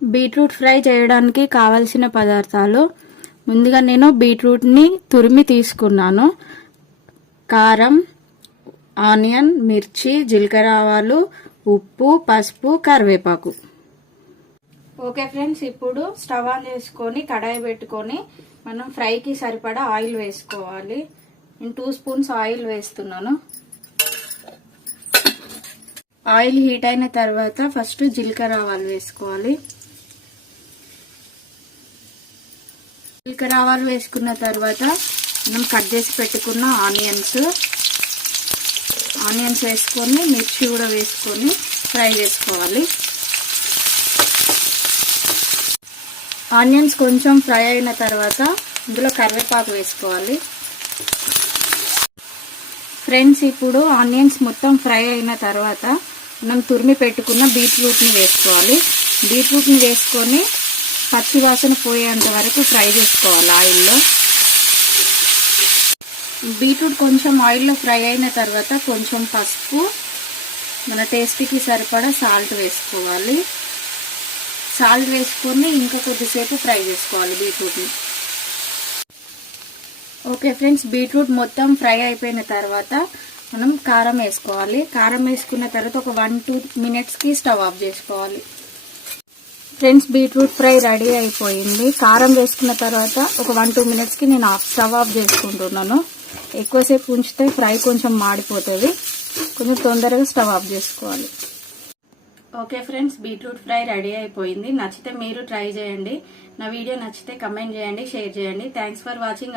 Beetroot fry చేయడానికి కావలసిన పదార్థాలు ముందుగా నేను బీట్రూట్ని తురిమి తీసుకున్నాను. కారం, ఆనియన్, మిర్చి, జీలకర్ర ఆవాలు, ఉప్పు, పసుపు, కరివేపాకు. ఓకే ఫ్రెండ్స్, ఇప్పుడు స్టవ్ ఆన్ చేసుకొని కడాయి పెట్టుకొని మనం ఫ్రైకి సరిపడా ఆయిల్ వేసుకోవాలి. నేను 2 స్పూన్స్ ఆయిల్ వేస్తున్నాను. ఆయిల్ హీట్ అయిన తర్వాత ఫస్ట్ జీలకర్ర ఆవాలు వేసుకోవాలి. జీలకర్ర ఆవాలు వేసుకున్న తర్వాత మనం కట్ చేసి పెట్టుకున్న ఆనియన్స్ వేసుకొని మిర్చి కూడా వేసుకొని ఫ్రై చేసుకోవాలి. ఆనియన్స్ కొంచెం ఫ్రై అయిన తర్వాత ఇందులో కరివేపాకు వేసుకోవాలి. ఫ్రెండ్స్, ఇప్పుడు ఆనియన్స్ మొత్తం ఫ్రై అయిన తర్వాత మనం తురిమి పెట్టుకున్న బీట్రూట్ని వేసుకోవాలి. బీట్రూట్ని వేసుకొని పచ్చి వాసన పోయేంత వరకు ఫ్రై చేసుకోవాలి ఆయిల్లో. బీట్రూట్ కొంచెం ఆయిల్లో ఫ్రై అయిన తర్వాత కొంచెం పసుపు, మన టేస్ట్కి సరిపడా సాల్ట్ వేసుకోవాలి. సాల్ట్ వేసుకొని ఇంకా కొద్దిసేపు ఫ్రై చేసుకోవాలి బీట్రూట్ని. ఓకే ఫ్రెండ్స్, బీట్రూట్ మొత్తం ఫ్రై అయిపోయిన తర్వాత మనం కారం వేసుకోవాలి. కారం వేసుకున్న తర్వాత ఒక 1-2 మినిట్స్కి స్టవ్ ఆఫ్ చేసుకోవాలి. ఫ్రెండ్స్, బీట్రూట్ ఫ్రై రెడీ అయిపోయింది. కారం వేసుకున్న తర్వాత ఒక 1-2 మినిట్స్కి నేను స్టవ్ ఆఫ్ చేసుకుంటున్నాను. ఎక్కువసేపు ఉంచితే ఫ్రై కొంచెం మాడిపోతుంది. కొంచెం తొందరగా స్టవ్ ఆఫ్ చేసుకోవాలి. Okay friends, beetroot fry ready అయిపోయింది. నచ్చితే మీరు ట్రై చేయండి. నా వీడియో నచ్చితే కమెంట్ చేయండి, షేర్ చేయండి. Thanks for watching.